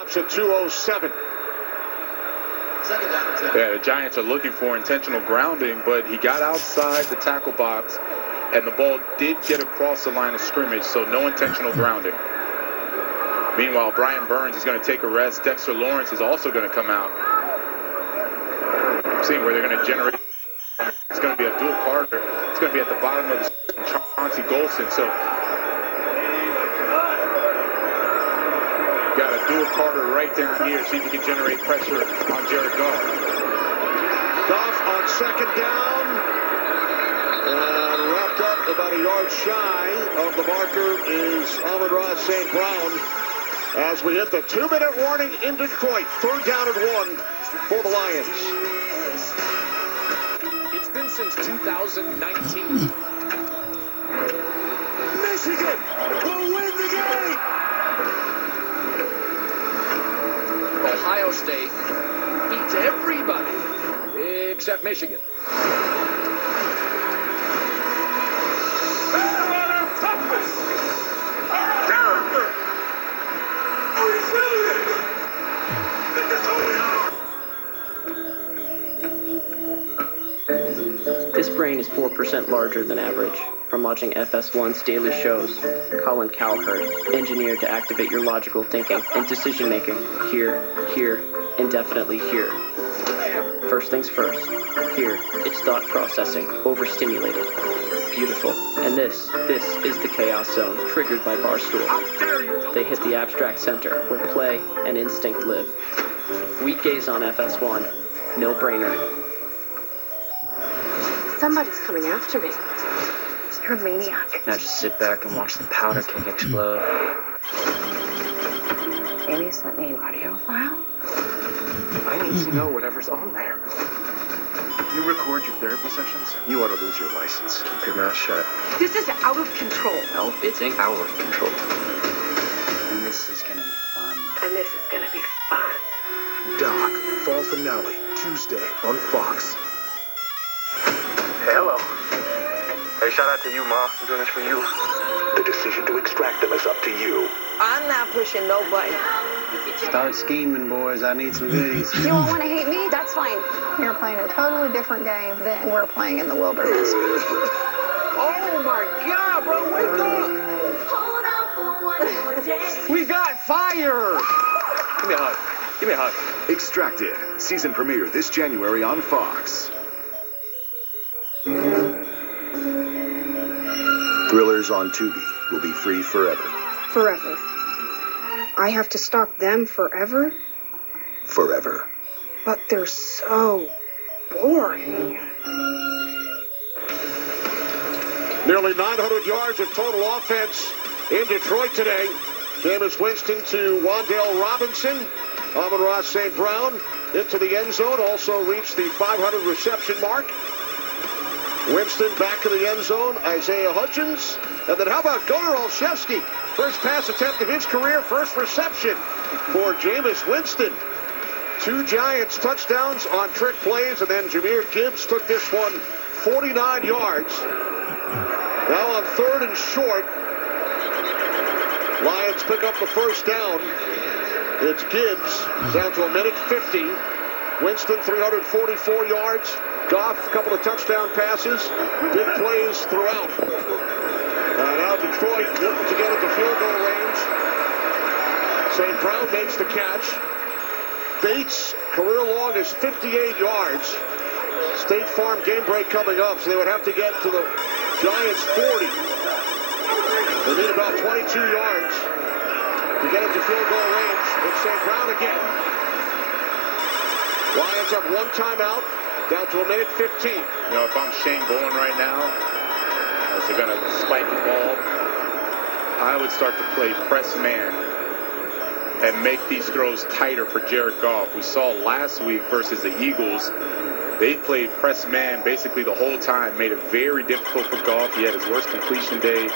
At 2:07. Yeah, the Giants are looking for intentional grounding, but he got outside the tackle box, and the ball did get across the line of scrimmage, so no intentional grounding. Meanwhile, Brian Burns is going to take a rest. Dexter Lawrence is also going to come out. Seeing where they're going to generate. It's going to be a dual Carter. It's going to be at the bottom of the Chauncey Golson. So got a dual Carter right down here. See if he can generate pressure on Jared Goff. Goff on second down. And wrapped up about a yard shy of the marker is Amon-Ra St. Brown. As we hit the 2-minute warning in Detroit. 3rd down and 1 for the Lions. It's been since 2019. Michigan will win the game. Ohio State beats everybody except Michigan. Our toughness, our character, our resilience. This is who we are. This brain is 4% larger than average. From watching FS1's daily shows, Colin Cowherd, engineered to activate your logical thinking and decision-making here, and definitely here. First things first. Here, it's thought processing, overstimulated. Beautiful. And this is the chaos zone, triggered by Barstool. They hit the abstract center, where play and instinct live. Weekdays on FS1. No brainer. Somebody's coming after me. You're a maniac. Now just sit back and watch the powder keg explode. Amy sent me an audio file. I need to know whatever's on there. You record your therapy sessions? You ought to lose your license. Keep your mouth shut. This is out of control. No, it's in our control. And this is gonna be fun. And this is gonna be fun. Doc, fall finale, Tuesday on Fox. Hey, hello. Hey, shout out to you, Ma. I'm doing this for you. The decision to extract them is up to you. I'm not pushing no button. Start scheming, boys. I need some goodies. You don't want to hate me? That's fine. You're playing a totally different game than we're playing in the wilderness. Oh my God, bro, wake up! We got fire! Give me a hug. Give me a hug. Extracted. Season premiere this January on Fox. Thrillers on Tubi will be free forever. Forever. I have to stalk them forever? Forever. But they're so boring. Nearly 900 yards of total offense in Detroit today. Jameis Winston to Wan'Dale Robinson. Amon-Ra St. Brown into the end zone. Also reached the 500 reception mark. Winston back to the end zone. Isaiah Hutchins. And then how about Gunnar Olszewski? First pass attempt of his career. First reception for Jameis Winston. 2 Giants touchdowns on trick plays. And then Jahmyr Gibbs took this one 49 yards. Now on 3rd and short. Lions pick up the first down. It's Gibbs down to 1:50. Winston 344 yards. Goff, a couple of touchdown passes. Big plays throughout. Now Detroit looking to get into field goal range. St. Brown makes the catch. Bates, career long is 58 yards. State Farm game break coming up, so they would have to get to the Giants 40. They need about 22 yards to get into field goal range. It's St. Brown again. Lions have 1 timeout, down to 1:15. You know, if I'm Shane Bowen right now, as they're going to spike the ball, I would start to play press man and make these throws tighter for Jared Goff. We saw last week versus the Eagles, they played press man basically the whole time, made it very difficult for Goff. He had his worst completion day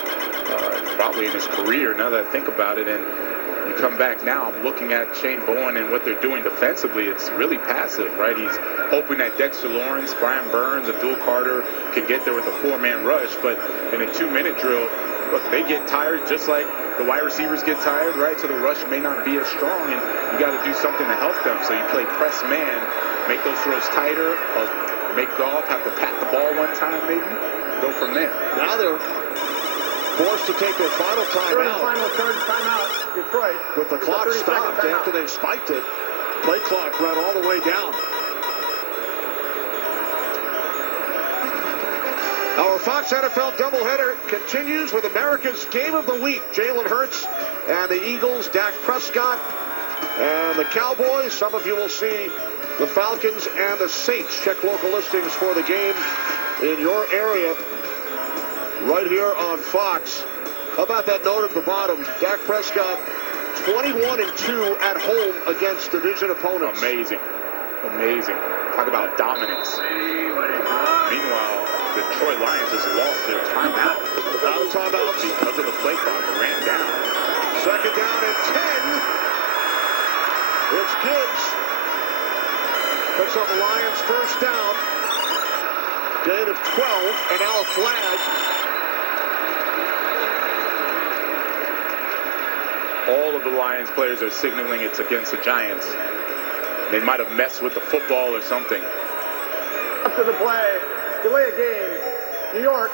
probably in his career, now that I think about it. And you come back now, I'm looking at Shane Bowen and what they're doing defensively. It's really passive, right? He's hoping that Dexter Lawrence, Brian Burns, Abdul Carter could get there with a 4-man rush. But in a 2-minute drill, look, they get tired just like the wide receivers get tired, right? So the rush may not be as strong, and you got to do something to help them. So you play press man, make those throws tighter, make Goff have to pat the ball one time maybe, go from there. Now they're forced to take their final timeout. Final third timeout, Detroit. With the clock stopped after they spiked it. Play clock ran all the way down. Our Fox NFL doubleheader continues with America's Game of the Week. Jalen Hurts and the Eagles, Dak Prescott and the Cowboys. Some of you will see the Falcons and the Saints. Check local listings for the game in your area right here on Fox. How about that note at the bottom? Dak Prescott 21-2 at home against division opponents. Amazing. Amazing. Talk about dominance. Meanwhile, the Detroit Lions just lost their timeout. Out of timeouts because of the play clock. It ran down. Second down and 10. It's Gibbs. Picks up the Lions first down. Gain of 12, and now a flag. All of the Lions players are signaling it's against the Giants. They might have messed with the football or something. After the play, delay a game. New York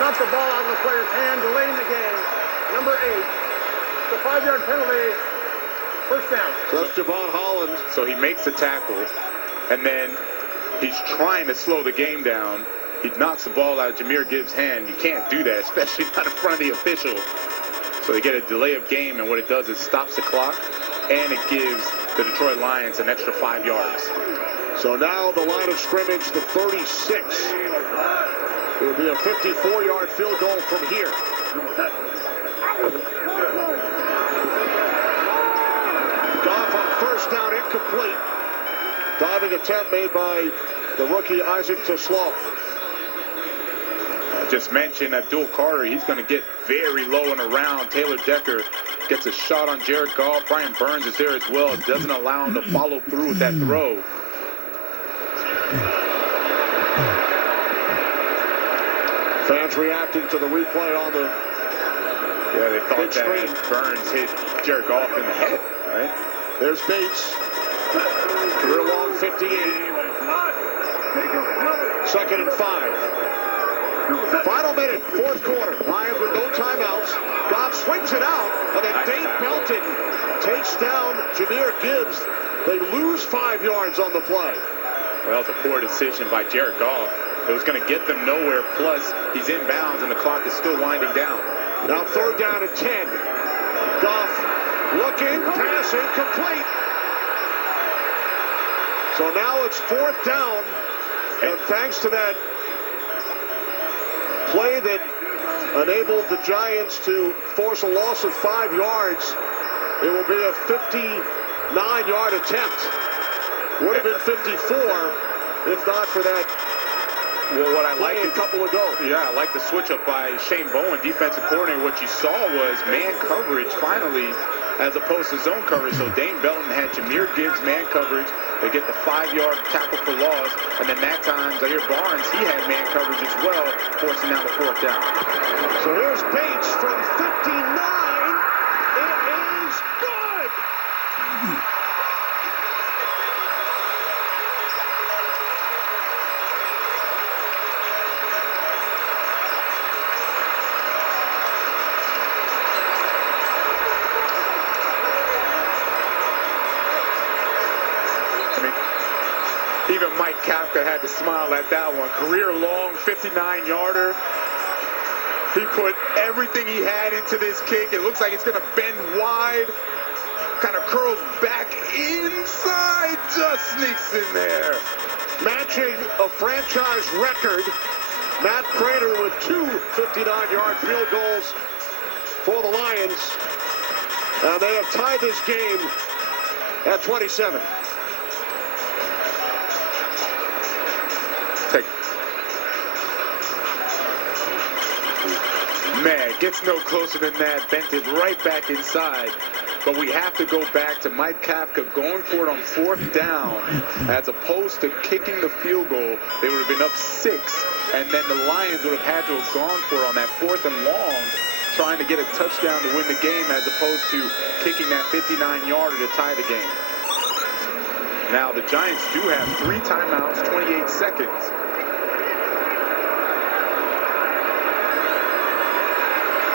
knocks the ball out of the player's hand, delaying the game. Number 8. The 5-yard penalty. First down. That's Javon Holland. So he makes the tackle, and then he's trying to slow the game down. He knocks the ball out of Jahmyr Gibbs' hand. You can't do that, especially not in front of the official. So they get a delay of game, and what it does is stops the clock, and it gives the Detroit Lions an extra 5 yards. So now the line of scrimmage to 36. It will be a 54-yard field goal from here. Goff on first down, incomplete. Diving attempt made by the rookie Isaac Toslow. I just mentioned Abdul Carter. He's going to get very low and around. Taylor Decker gets a shot on Jared Goff. Brian Burns is there as well. It doesn't allow him to follow through with that throw. Fans reacting to the replay on the they thought big screen. That Burns hit Jared Goff in the head, right? There's Bates. Career long 58. Second and 5. Final minute, fourth quarter. Lions with no timeouts. Goff swings it out, and then Dave Belton takes down Jahmyr Gibbs. They lose 5 yards on the play. Well, that was a poor decision by Jared Goff. It was going to get them nowhere. Plus, he's inbounds, and the clock is still winding down. Now third down and 10. Goff looking, passing, complete. So now it's fourth down, and thanks to that play that enabled the Giants to force a loss of 5 yards, it will be a 59-yard attempt. Would have been 54 if not for that. Well, what I like a couple ago. Yeah, I like the switch up by Shane Bowen, defensive coordinator. What you saw was man coverage finally, as opposed to zone coverage. So Dane Belton had Jahmyr Gibbs man coverage. They get the 5-yard tackle for loss. And then that time, Zaire Barnes, he had man coverage as well, forcing out the fourth down. So here's Bates from 59. It is good. Even Mike Kafka had to smile at that one. Career-long 59-yarder. He put everything he had into this kick. It looks like it's going to bend wide. Kind of curls back inside. Just sneaks in there. Matching a franchise record. Matt Prater with 2 59-yard field goals for the Lions. And they have tied this game at 27. Man, gets no closer than that. Bent it right back inside. but we have to go back to Mike Kafka going for it on 4th down as opposed to kicking the field goal. They would have been up 6, and then the Lions would have had to have gone for it on that 4th and long, trying to get a touchdown to win the game as opposed to kicking that 59-yarder to tie the game. Now the Giants do have 3 timeouts, 28 seconds.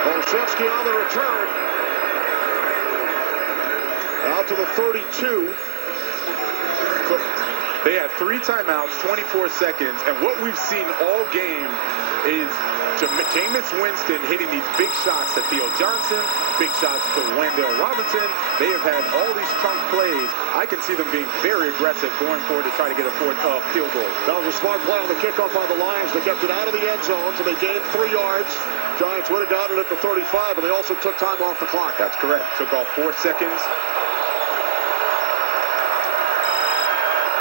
Olszewski on the return. Out to the 32. So they have 3 timeouts, 24 seconds, and what we've seen all game is Jameis Winston hitting these big shots to Theo Johnson, big shots to Wendell Robinson. They have had all these chunk plays. I can see them being very aggressive going forward to try to get a 4th field goal. That was a smart play on the kickoff by the Lions. They kept it out of the end zone, so they gained 3 yards. Giants would have gotten it at the 35, and they also took time off the clock. That's correct. Took off 4 seconds.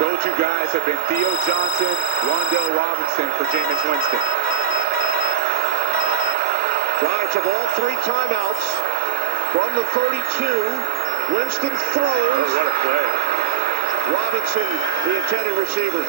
Go-to guys have been Theo Johnson, Wendell Robinson for Jameis Winston. Giants have all 3 timeouts from the 32. Winston throws. Oh, what a play. Robinson, the intended receiver.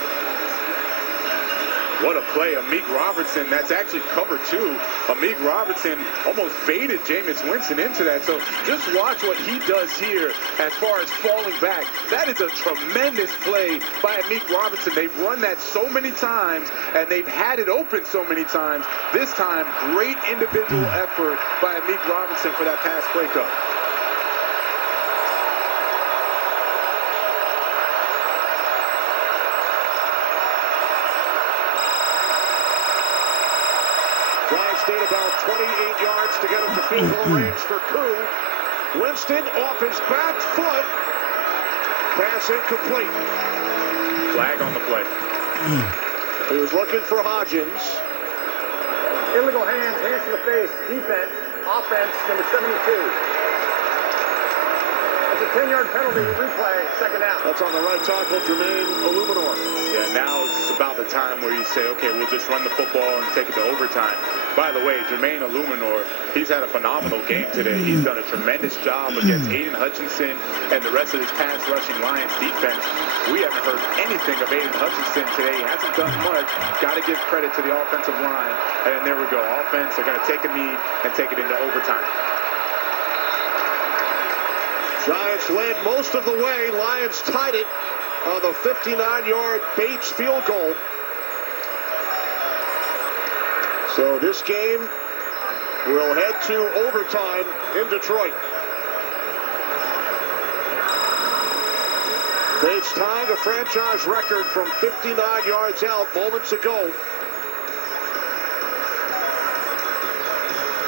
What a play. Amik Robertson, that's actually cover 2. Amik Robertson almost baited Jameis Winston into that. So just watch what he does here as far as falling back. That is a tremendous play by Amik Robertson. They've run that so many times, and they've had it open so many times. This time, great individual effort by Amik Robertson for that pass breakup. Giants need about 28 yards to get him to field goal range for Koo. Winston off his back foot. Pass incomplete. Flag on the play. He was looking for Hodgins. Illegal hands to the face. Defense. Offense, number 72. That's a 10-yard penalty. Replay, 2nd down. That's on the right tackle, Jermaine Illuminor. Yeah, now it's about the time where you say, okay, we'll just run the football and take it to overtime. By the way, Jermaine Illuminor, he's had a phenomenal game today. He's done a tremendous job against Aiden Hutchinson and the rest of this pass-rushing Lions defense. We haven't heard anything of Aiden Hutchinson today. He hasn't done much. Got to give credit to the offensive line. And there we go. Offense, they're going to take a knee and take it into overtime. Giants led most of the way. Lions tied it on the 59-yard Bates field goal. So this game will head to overtime in Detroit. Bates tying a franchise record from 59 yards out moments ago.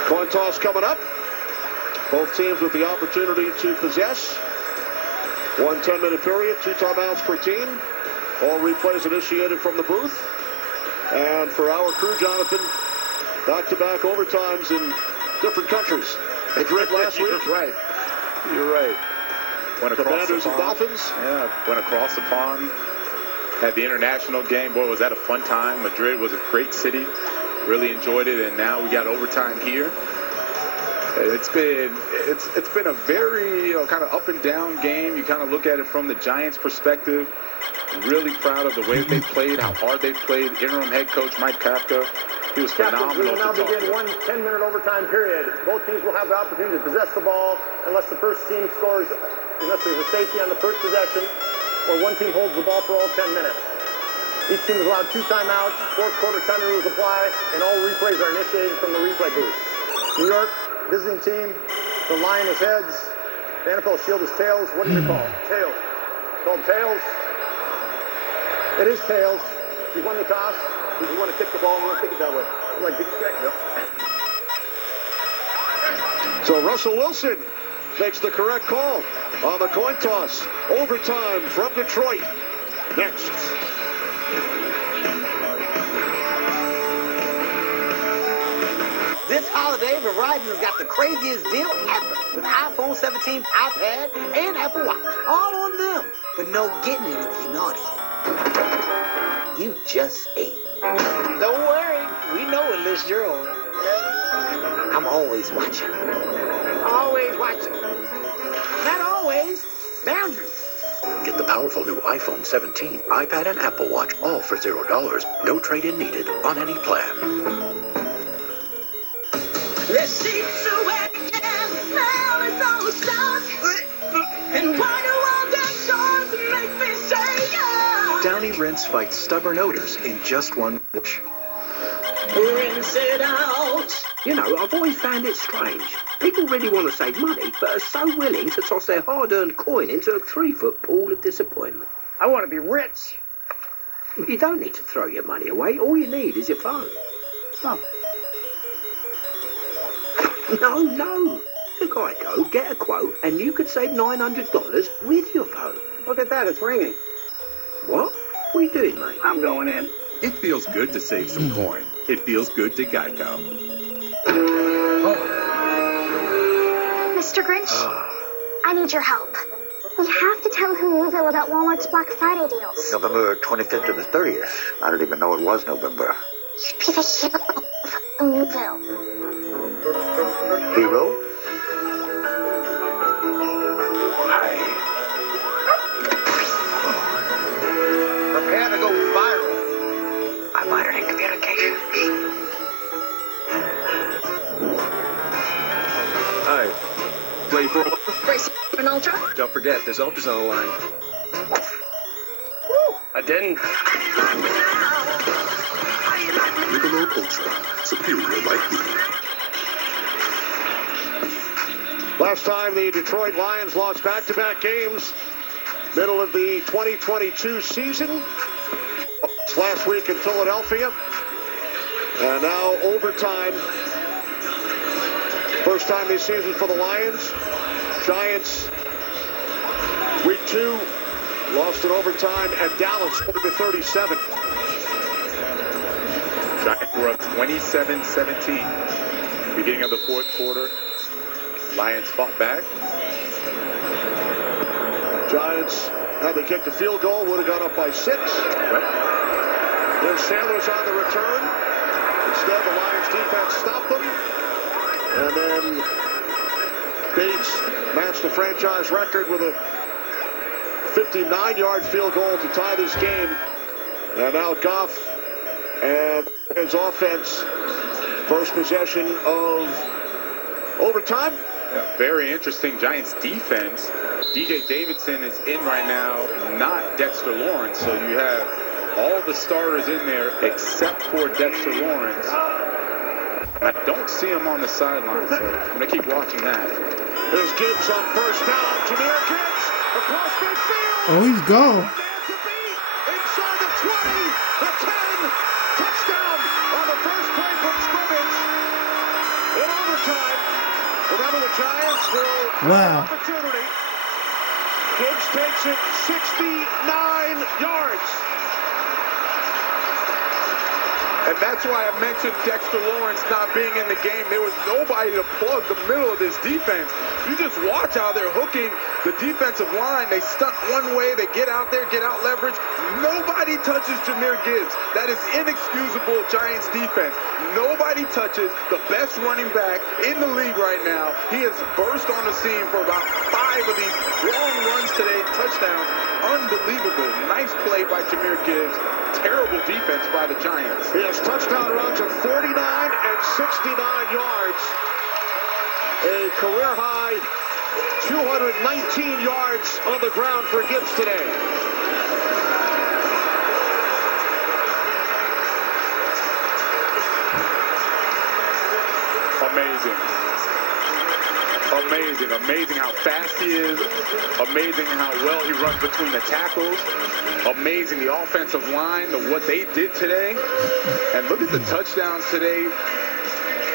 Coin toss coming up. Both teams with the opportunity to possess. 1 10-minute period, 2 timeouts per team. All replays initiated from the booth. And for our crew, Jonathan, back-to-back overtimes in different countries. Madrid last week. You're right. You're right. Went across Commanders the and pond. Dolphins. Yeah, went across the pond. Had the international game. Boy, was that a fun time. Madrid was a great city. Really enjoyed it, and now we got overtime here. It's been a very kind of up and down game. You kind of look at it from the Giants' perspective. Really proud of the way that they played, how hard they played. Interim head coach Mike Kafka, he was phenomenal. We will now to talk begin to. 1 10-minute overtime period. Both teams will have the opportunity to possess the ball unless the first team scores, unless there's a safety on the first possession, or one team holds the ball for all 10 minutes. Each team is allowed 2 timeouts, 4th quarter time rules apply, and all replays are initiated from the replay booth. New York, visiting team, the line is heads, the NFL shield is tails. What do you call? Tails. Called tails. It is tails. You won the toss. You want to kick the ball, we want to kick it that way. Like, So Russell Wilson makes the correct call on the coin toss. Overtime from Detroit. Next. This holiday, Verizon's got the craziest deal ever with iPhone 17, iPad, and Apple Watch. All on them, but no getting anything naughty. You just ate. Don't worry, we know what list you're on. I'm always watching. Always watching. Not always. Boundaries. Get the powerful new iPhone 17, iPad, and Apple Watch all for $0. No trade-in needed on any plan. The sheets are wet and the smell is so stuck. And why do all that shine to make me say yeah? Downy Rinse fights stubborn odors in just one wash. Rinse it out. You know, I've always found it strange. People really want to save money, but are so willing to toss their hard-earned coin into a 3-foot pool of disappointment. I want to be rich. You don't need to throw your money away. All you need is your phone. Oh. No. To Geico, get a quote, and you could save $900 with your phone. Look at that, it's ringing. What? What are you doing, mate? I'm going in. It feels good to save some coin. It feels good to Geico. Mr. Grinch, I need your help. We have to tell Whoville about Walmart's Black Friday deals. November 25th to the 30th. I didn't even know it was November. You'd be the hero of Whoville. Hero? Prepare to go viral. I'm minoring in communications. Hi. Ready for Brace for an ultra? Don't forget, there's ultras on the line. I didn't. Michelob Ultra. Superior like you. Last time the Detroit Lions lost back-to-back games, middle of the 2022 season. Last week in Philadelphia. And now overtime. First time this season for the Lions. Giants, week 2, lost in overtime at Dallas, 40-37. Giants were up 27-17. Beginning of the fourth quarter, Lions fought back. Giants, had they kicked a field goal, would have gone up by 6. There's Sanders on the return. Instead, the Lions defense stopped them. And then Bates matched the franchise record with a 59-yard field goal to tie this game. And now Goff and his offense, first possession of overtime. Yeah, very interesting. Giants defense. DJ Davidson is in right now, not Dexter Lawrence. So you have all the starters in there except for Dexter Lawrence. I don't see him on the sideline, so I'm going to keep watching that. There's Gibbs on first down. Jameer Gibbs across midfield. Oh, he's gone. Inside the 20, the 10. Touchdown on the first play from scrimmage. In overtime. Remember, the Giants will have an opportunity. Gibbs takes it 69 yards. And that's why I mentioned Dexter Lawrence not being in the game. There was nobody to plug the middle of this defense. You just watch how they're hooking the defensive line. They stunt one way, they get out there, get out leverage. Nobody touches Jameer Gibbs. That is inexcusable Giants defense. Nobody touches the best running back in the league right now. He has burst on the scene for about 5 of these long runs today, touchdowns. Unbelievable. Nice play by Jameer Gibbs. Terrible defense by the Giants. He has touchdown runs of 49 and 69 yards. A career high 219 yards on the ground for Gibbs today. Amazing how fast he is. Amazing how well he runs between the tackles. Amazing the offensive line, what they did today. And look at the touchdowns today.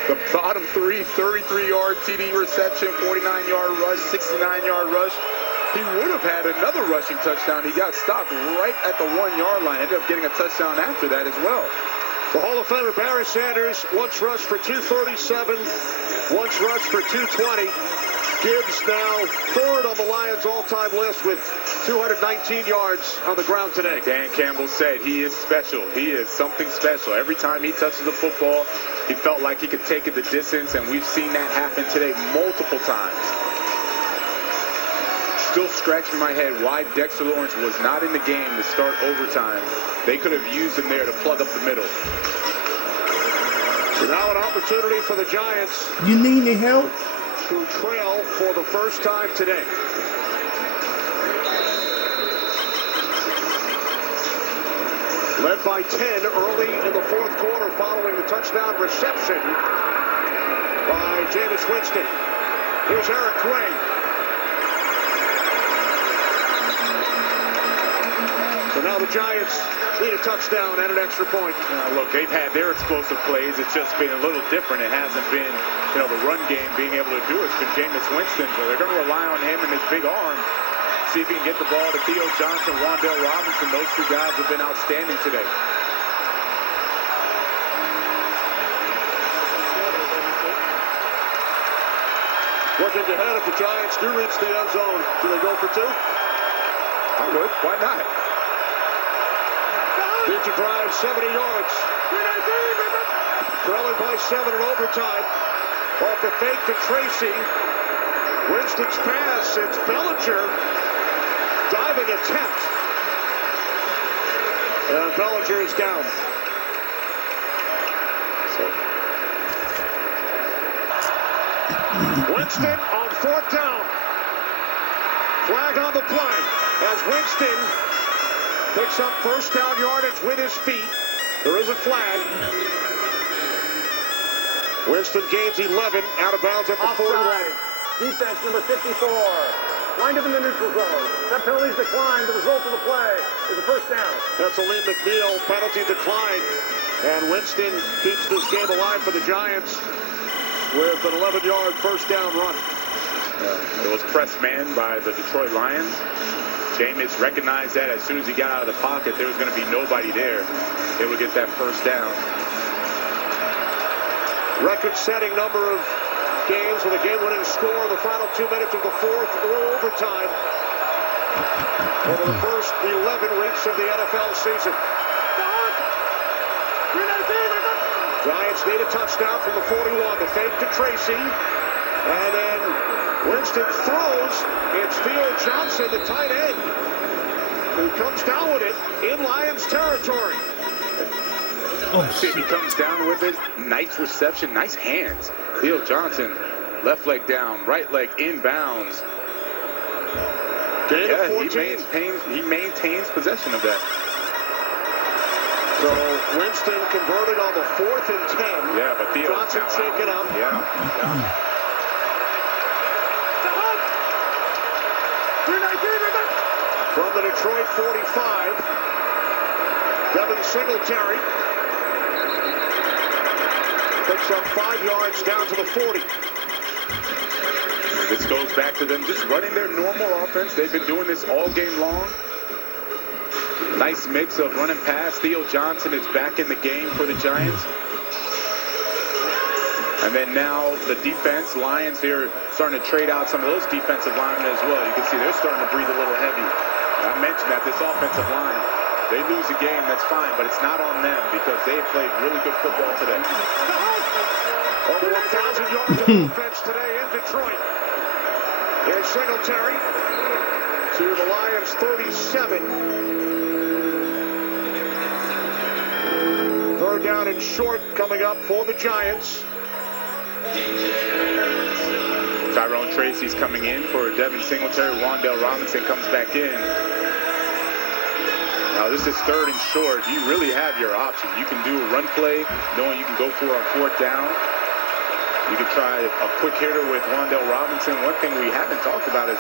The bottom 3, 33-yard TD reception, 49-yard rush, 69-yard rush. He would have had another rushing touchdown. He got stopped right at the 1-yard line. Ended up getting a touchdown after that as well. The Hall of Famer Barry Sanders once rushed for 237, once rushed for 220. Gibbs now 3rd on the Lions all-time list with 219 yards on the ground today. Dan Campbell said he is special. He is something special. Every time he touches the football, he felt like he could take it the distance, and we've seen that happen today multiple times. still scratching my head why Dexter Lawrence was not in the game to start overtime. They could have used him there to plug up the middle. So now an opportunity for the Giants. You need any help? To trail for the first time today. Led by 10 early in the fourth quarter following the touchdown reception by Jameis Winston. Here's Eric Quay. So now the Giants need a touchdown and an extra point. Look, they've had their explosive plays. It's just been a little different. It hasn't been, the run game being able to do it. It's been Jameis Winston, but they're going to rely on him and his big arm. See if he can get the ball to Theo Johnson, Wan'Dale Robinson. Those two guys have been outstanding today. Looking ahead, if the Giants do reach the end zone, do they go for two? I would. Why not? Need to drive 70 yards. Trailing by 7 in overtime. Off the fake to Tracy. Winston's pass. It's Bellinger. Diving attempt. And Bellinger is down. Winston on fourth down. Flag on the play as Winston picks up first down yardage with his feet. There is a flag. Winston gains 11 out of bounds at the 41. Defense number 54. Lined up in the neutral zone. That penalty's declined. The result of the play is a first down. That's a Lee McNeil penalty decline. And Winston keeps this game alive for the Giants with an 11-yard first down run. It was press man by the Detroit Lions. Jameis recognized that as soon as he got out of the pocket, there was going to be nobody there. They would get that first down. Record-setting number of games with a game-winning score in the final 2 minutes of the fourth or overtime over the first 11 weeks of the NFL season. Giants need a touchdown from the 41. The fake to Tracy. And then Winston throws. It's Theo Johnson, the tight end, who comes down with it in Lions territory. See if he comes down with it. Nice reception, nice hands. Theo Johnson, left leg down, right leg inbounds. Yeah, he maintains possession of that. So Winston converted on the 4th and 10. Yeah, but Theo Johnson shaking up. Yeah. From the Detroit 45, Devin Singletary picks up 5 yards down to the 40. This goes back to them just running their normal offense. They've been doing this all game long. Nice mix of run and pass. Theo Johnson is back in the game for the Giants. And then now the defense, Lions, they're starting to trade out some of those defensive linemen as well. You can see they're starting to breathe a little heavy. And I mentioned that this offensive line, they lose a game, that's fine, but it's not on them because they played really good football today. Over 1,000 yards of offense today in Detroit. Here's Singletary to the Lions 37. Third down and short coming up for the Giants. Tyrone Tracy's coming in for Devin Singletary. Wan'Dale Robinson comes back in. Now this is third and short. You really have your option. You can do a run play, knowing you can go for on fourth down. You can try a quick hitter with Wan'Dale Robinson. One thing we haven't talked about is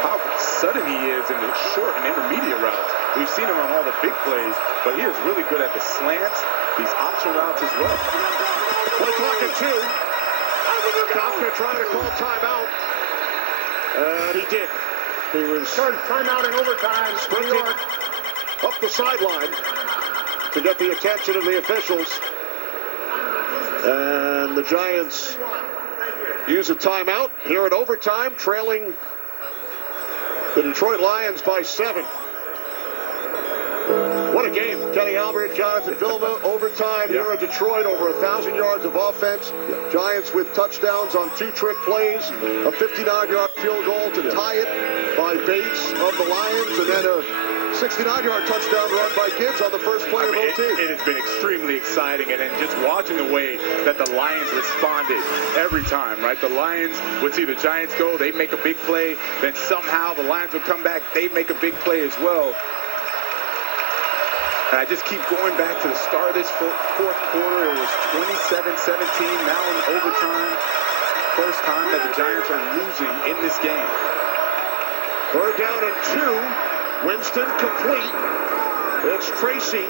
how sudden he is in the short and intermediate routes. We've seen him on all the big plays, but he is really good at the slants, these option routes as well. Play clock at 2. Kafka trying to call timeout. And he did. He was timeout in overtime. Sprinting up the sideline to get the attention of the officials. And the Giants use a timeout here in overtime, trailing the Detroit Lions by 7. What a game. Kenny Albert, Jonathan Vilma, overtime here in Detroit, over 1,000 yards of offense. Giants with touchdowns on 2 trick plays, a 59-yard field goal to tie it by Bates of the Lions, and then a 69-yard touchdown run by Gibbs on the first play of OT. It has been extremely exciting, and then just watching the way that the Lions responded every time, right? The Lions would see the Giants go, they'd make a big play, then somehow the Lions would come back, they'd make a big play as well. And I just keep going back to the start of this fourth quarter. It was 27-17, now in overtime. First time that the Giants are losing in this game. Third down and 2. Winston complete. It's Tracy.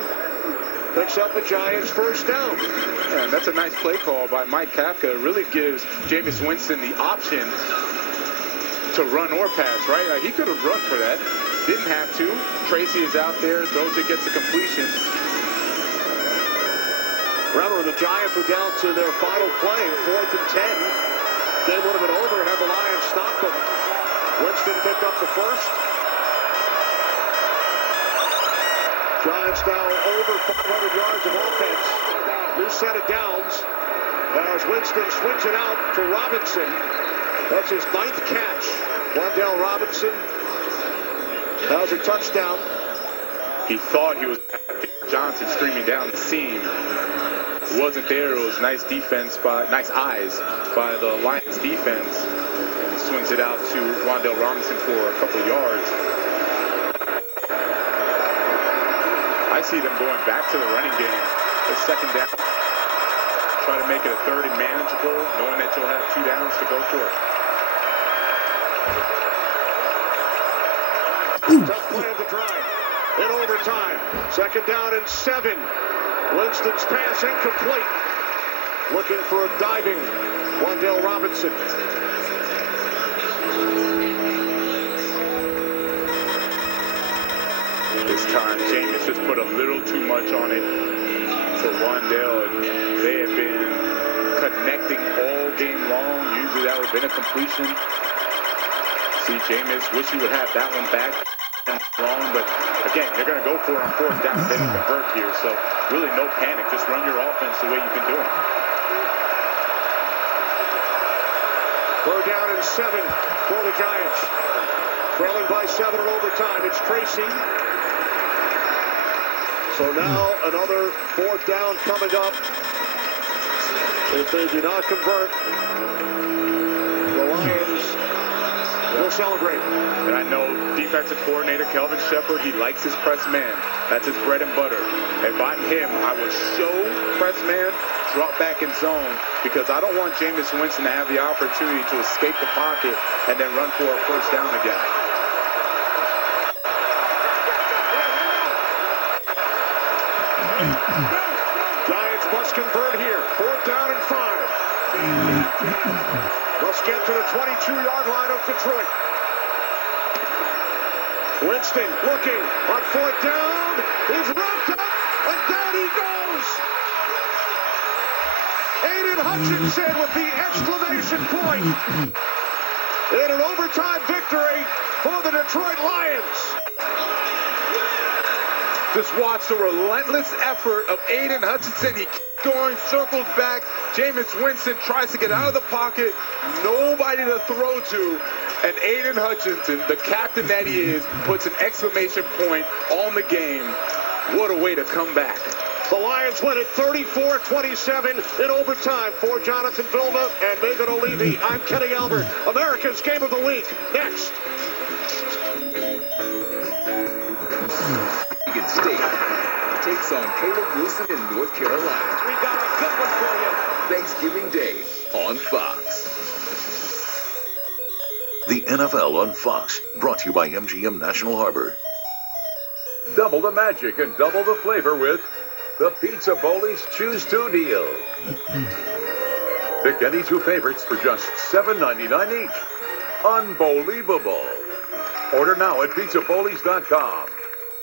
Picks up the Giants' first down. Yeah, and that's a nice play call by Mike Kafka. It really gives Jameis Winston the option to run or pass, right? Like, he could have run for that. Didn't have to. Tracy is out there, throws it, gets a completion. Remember, the Giants were down to their final play, 4th and 10. Game would have been over had the Lions stopped them. Winston picked up the first. Giants now over 500 yards of offense. New set of downs as Winston swings it out to Robinson. That's his 9th catch. Wan'Dale Robinson has a touchdown. He thought he was Johnson screaming down the seam. It wasn't there. It was nice defense nice eyes by the Lions defense. And he swings it out to Wan'Dale Robinson for a couple yards. I see them going back to the running game. The second down. Try to make it a third and manageable, knowing that you'll have 2 downs to go for it. Tough play of the drive in overtime. Second down and 7. Winston's pass incomplete. Looking for a diving Wan'Dale Robinson. This time, Jameis just put a little too much on it for Wan'Dale, and they have been connecting all game long. Usually that would have been a completion. See, Jameis, wish he would have that one back long, but again, they're going to go for it on 4th down. They didn't convert here, so really no panic. Just run your offense the way you've been doing. 3rd down and 7 for the Giants. Trailing by 7 in overtime. It's Tracy. So now another 4th down coming up. If they do not convert, the Lions will celebrate. And I know defensive coordinator Kelvin Shepard, he likes his press man. That's his bread and butter. If I'm him, I would show press man, drop back in zone, because I don't want Jameis Winston to have the opportunity to escape the pocket and then run for a first down again. Giants must convert here. 4th down and 5. Must get to the 22-yard line of Detroit. Winston looking on 4th down. He's wrapped up, and down he goes. Aiden Hutchinson with the exclamation point. In an overtime victory for the Detroit Lions. Just watch the relentless effort of Aiden Hutchinson. He keeps going, circles back. Jameis Winston tries to get out of the pocket. Nobody to throw to. And Aiden Hutchinson, the captain that he is, puts an exclamation point on the game. What a way to come back. The Lions win it 34-27 in overtime. For Jonathan Vilma and Megan O'Leary, I'm Kenny Albert. America's Game of the Week. Next. Michigan State takes on Caleb Wilson in North Carolina. We got a good one for you. Thanksgiving Day on Fox. The NFL on Fox, brought to you by MGM National Harbor. Double the magic and double the flavor with the Pizza Bowlies Choose 2 deal. Pick any 2 favorites for just $7.99 each. Unbelievable. Order now at pizzabowlies.com.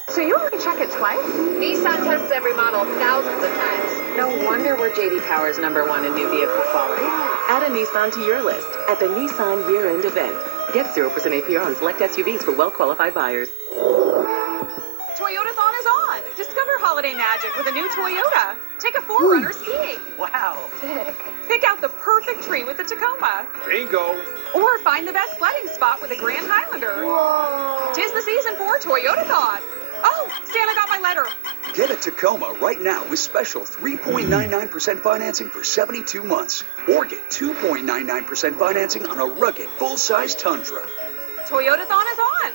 So you only check it twice? Nissan tests every model thousands of times. No wonder we're J.D. Power's #1 in new vehicle quality. Add a Nissan to your list at the Nissan year-end event. Get 0% APR on select SUVs for well-qualified buyers. Toyotathon is on. Just Discover holiday magic with a new Toyota. Take a 4Runner skiing. Wow. Sick. Pick out the perfect tree with the Tacoma. Bingo. Or find the best sledding spot with a Grand Highlander. Whoa. 'Tis the season for Toyotathon. Oh, Santa got my letter. Get a Tacoma right now with special 3.99% financing for 72 months. Or get 2.99% financing on a rugged, full-size Tundra. Toyotathon is on.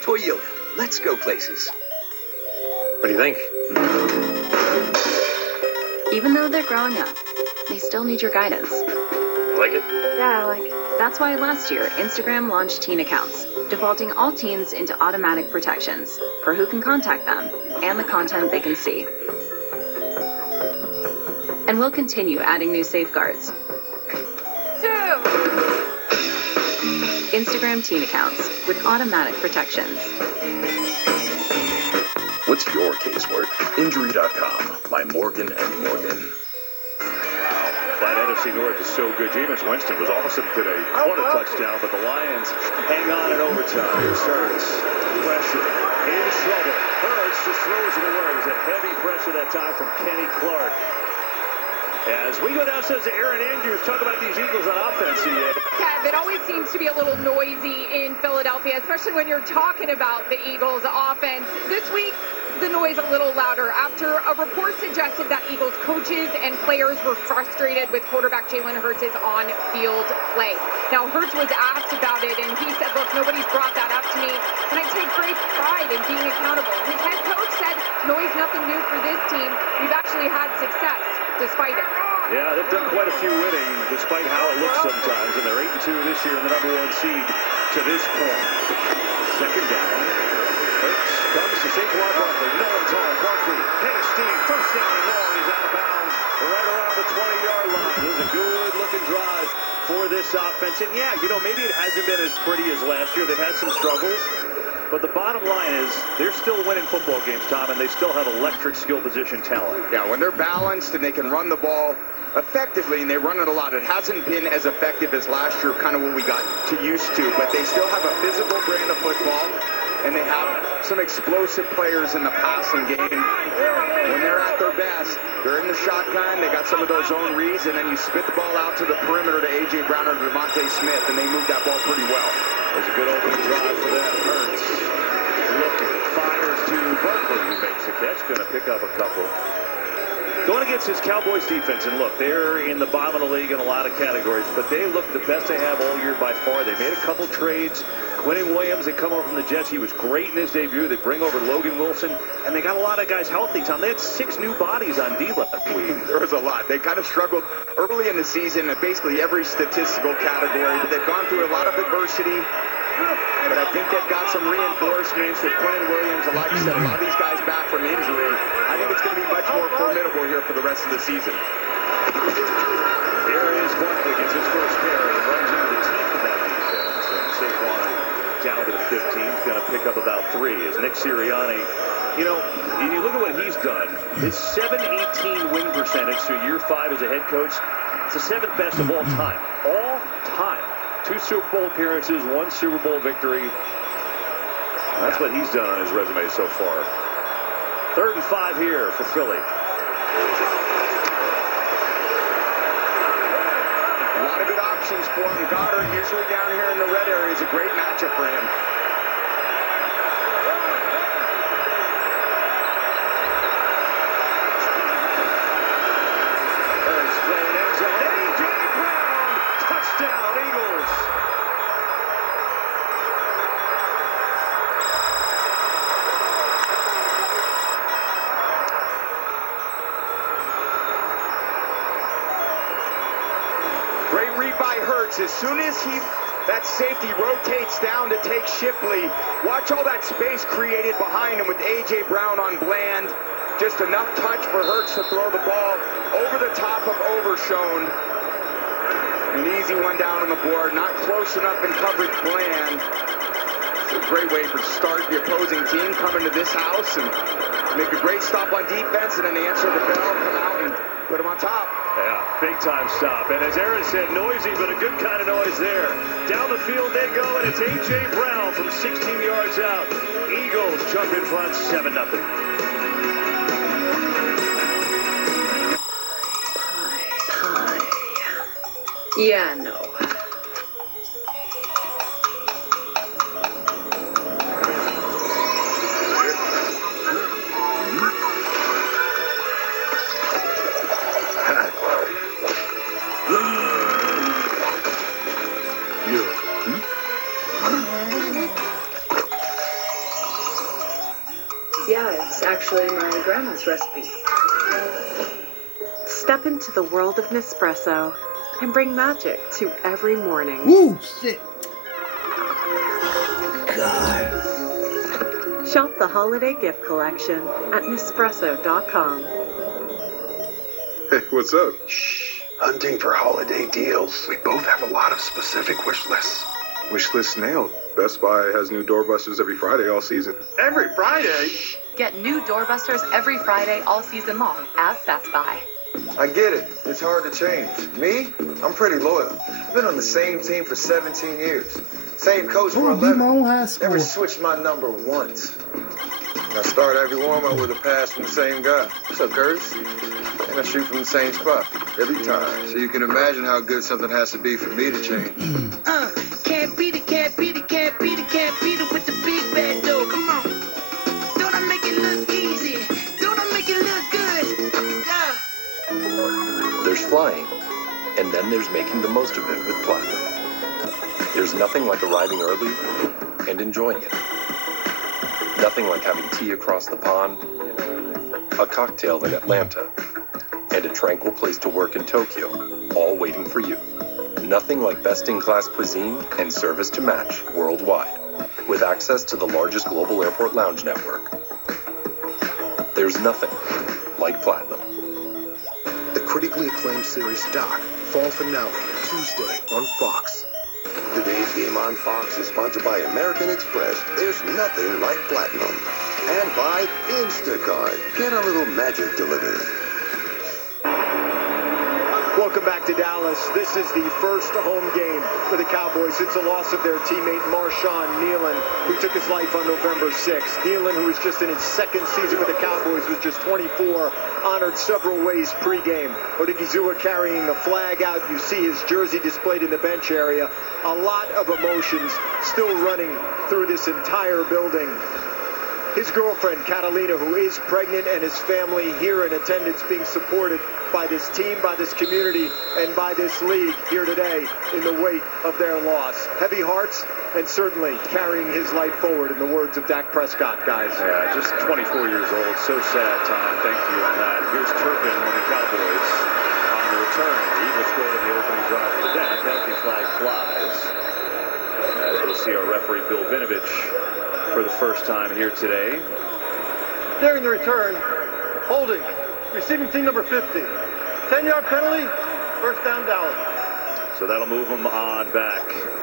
Toyota, let's go places. What do you think? Even though they're growing up, they still need your guidance. Like it? Yeah, I like it. That's why last year, Instagram launched teen accounts, defaulting all teens into automatic protections for who can contact them and the content they can see. And we'll continue adding new safeguards. 2. Instagram teen accounts with automatic protections. What's your casework? Injury.com by Morgan & Morgan. That NFC North is so good. Jameis Winston was awesome today. What a touchdown, but the Lions hang on in overtime. Here's Hurts. Pressure. In trouble. Hurts just throws it away. It was a heavy pressure that time from Kenny Clark. As we go downstairs to Aaron Andrews, talk about these Eagles on offense. Kev, it always seems to be a little noisy in Philadelphia, especially when you're talking about the Eagles offense. This week, the noise a little louder after a report suggested that Eagles coaches and players were frustrated with quarterback Jalen Hurts' on-field play. Now, Hurts was asked about it, and he said, look, nobody's brought that up to me, and I take great pride in being accountable. His head coach said, noise, nothing new for this team. We've actually had success despite it. Yeah, they've done quite a few winning, despite how it looks sometimes, and they're 8-2 this year in the #1 seed to this point. Second down. Hurts comes to Saquon Barkley. No one's on. Barkley, head of steam, first down and long. He's out of bounds right around the 20-yard line. This is a good-looking drive for this offense. And yeah, maybe it hasn't been as pretty as last year. They've had some struggles. But the bottom line is they're still winning football games, Tom, and they still have electric skill position talent. Yeah, when they're balanced and they can run the ball effectively, and they run it a lot. It hasn't been as effective as last year, kind of what we got used to, but they still have a physical brand of football, and they have some explosive players in the passing game. When they're at their best, they're in the shotgun, they got some of those zone reads, and then you spit the ball out to the perimeter to A.J. Brown or Devontae Smith, and they move that ball pretty well. There's a good opening drive for them. Hurts looking, fires to Barkley, who makes the catch, going to pick up a couple. Going against his Cowboys defense, and look, they're in the bottom of the league in a lot of categories, but they look the best they have all year by far. They made a couple trades. Quentin Williams, they come over from the Jets. He was great in his debut. They bring over Logan Wilson, and they got a lot of guys healthy, Tom. They had 6 new bodies on D last week. There was a lot. They kind of struggled early in the season in basically every statistical category, but they've gone through a lot of adversity. But I think they've got some reinforcements with Quentin Williams, and like I said, a lot of these guys back from injury. I think it's going to be much more formidable here for the rest of the season. Here is Barkley, gets his first carry and runs into the teeth of that defense. And Saquon down to the 15, is going to pick up about 3. As Nick Sirianni, if you look at what he's done, his 7-18 win percentage through year 5 as a head coach, it's the 7th best of all time. All time. 2 Super Bowl appearances, 1 Super Bowl victory. That's what he's done on his resume so far. 3rd and 5 here for Philly. A lot of good options for him. Goddard, usually down here in the red area, is a great matchup for him. Great read by Hurts. As soon as that safety rotates down to take Shipley, watch all that space created behind him with A.J. Brown on Bland. Just enough touch for Hurts to throw the ball over the top of Overshown. An easy one down on the board. Not close enough in coverage Bland. It's a great way to start the opposing team, come into this house and make a great stop on defense, and then they answer the bell, come out and put them on top. Yeah, big time stop. And as Aaron said, noisy, but a good kind of noise there. Down the field they go, and it's A.J. Brown from 16 yards out. Eagles jump in front 7-0. Yeah, no. Yeah, it's actually my grandma's recipe. Step into the world of Nespresso and bring magic to every morning. Ooh, shit. God. Shop the holiday gift collection at Nespresso.com. Hey, what's up? Hunting for holiday deals. We both have a lot of specific wish lists. Wish list nailed. Best Buy has new doorbusters every Friday all season. Every Friday? Get new doorbusters every Friday all season long at Best Buy. I get it. It's hard to change. Me? I'm pretty loyal. I've been on the same team for 17 years. Same coach for 11. My own high school. Never switched my number once. And I start every warm-up with a pass from the same guy. What's up, Curtis? And I shoot from the same spot every time. So you can imagine how good something has to be for me to change. Can't beat it, can't beat it, can't beat it, can't beat it with the big bad dough. Come on. Don't I make it look easy? Don't I make it look good? Yeah. There's flying, and then there's making the most of it with Platinum. There's nothing like arriving early and enjoying it. Nothing like having tea across the pond, a cocktail in Atlanta, and a tranquil place to work in Tokyo, all waiting for you. Nothing like best-in-class cuisine and service to match worldwide, with access to the largest global airport lounge network. There's nothing like Platinum. The critically acclaimed series Doc, fall finale, Tuesday on Fox. Today's game on Fox is sponsored by American Express. There's nothing like Platinum. And by Instacart. Get a little magic delivered. Welcome back to Dallas. This is the first home game for the Cowboys since the loss of their teammate Marshawn Nealon, who took his life on November 6th. Nealon, who was just in his second season with the Cowboys, was just 24, honored several ways pregame. Odigizua carrying the flag out. You see his jersey displayed in the bench area. A lot of emotions still running through this entire building. His girlfriend, Catalina, who is pregnant, and his family here in attendance, being supported by this team, by this community, and by this league here today in the wake of their loss. Heavy hearts, and certainly carrying his life forward in the words of Dak Prescott, guys. Yeah, just 24 years old. So sad, Tom. Thank you on that. Here's Turpin on the Cowboys on the return. The Eagles scored in the opening drive for the day. Penalty flag flies. As we'll see our referee, Bill Vinovich, for the first time here today. During the return, holding, receiving team number 50. 10-yard penalty, first down Dallas. So that'll move them on back.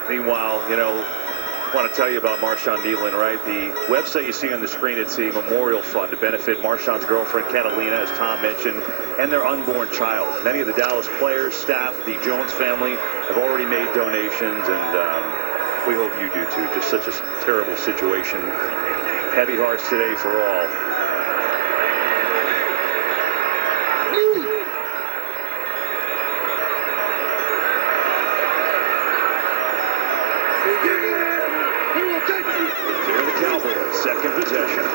Meanwhile, you know, I want to tell you about Marshawn Nealon, right? The website you see on the screen, it's a memorial fund to benefit Marshawn's girlfriend, Catalina, as Tom mentioned, and their unborn child. Many of the Dallas players, staff, the Jones family have already made donations, and we hope you do too. Just such a terrible situation. Heavy hearts today for all. Here are the Cowboys, second possession.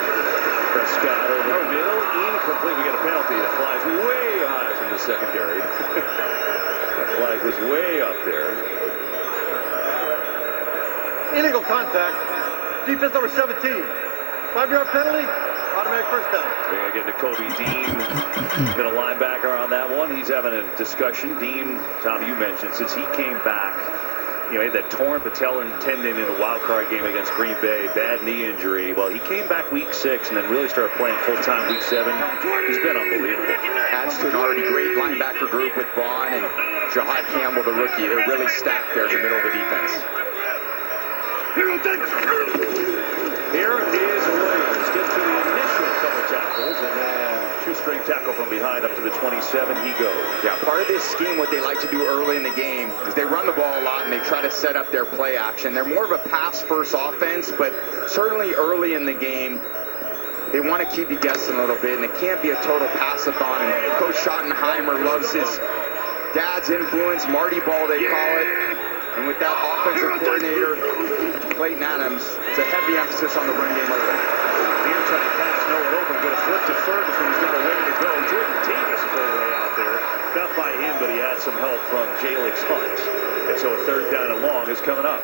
Prescott over the middle, incomplete. We get a penalty that flies way high from the secondary. That flag was way up there. Illegal contact. Defense number 17. 5-yard penalty. Automatic first down. We're going to get to Kobe Dean, middle linebacker on that one. He's having a discussion. Dean, Tom, you mentioned, since he came back, you know, he had that torn patellar tendon in the wild card game against Green Bay, bad knee injury. Well, he came back week 6 and then really started playing full-time week 7. He's been unbelievable. Adds to an already great linebacker group with Vaughn and Jahad Campbell, the rookie. They're really stacked there in the middle of the defense. Here is Williams. Gets to the initial couple tackles, and then shoestring tackle from behind up to the 27. He goes. Yeah, part of this scheme, what they like to do early in the game, is they run the ball a lot and they try to set up their play action. They're more of a pass-first offense, but certainly early in the game, they want to keep you guessing a little bit, and it can't be a total pass-a-thon. And Coach Schottenheimer loves his dad's influence, Marty Ball they call it. And with that offensive coordinator, Clayton Adams, it's a heavy emphasis on the run game early. Here trying to pass, no one open, going to flip to third before he's got a way to go. Jordan Davis full way out there. Got by him, but he had some help from Jalix Hunt. And so a third down and long is coming up.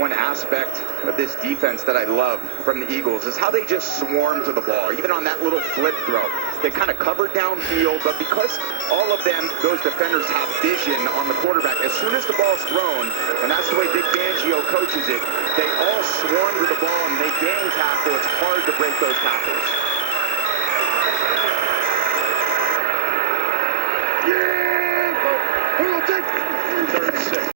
One aspect of this defense that I love from the Eagles is how they just swarm to the ball. Even on that little flip throw, they kind of cover downfield, but because all of them, those defenders have vision on the quarterback, as soon as the ball's thrown, and that's the way Vic Fangio coaches it, they all swarm to the ball and they gang tackle. It's hard to break those tackles.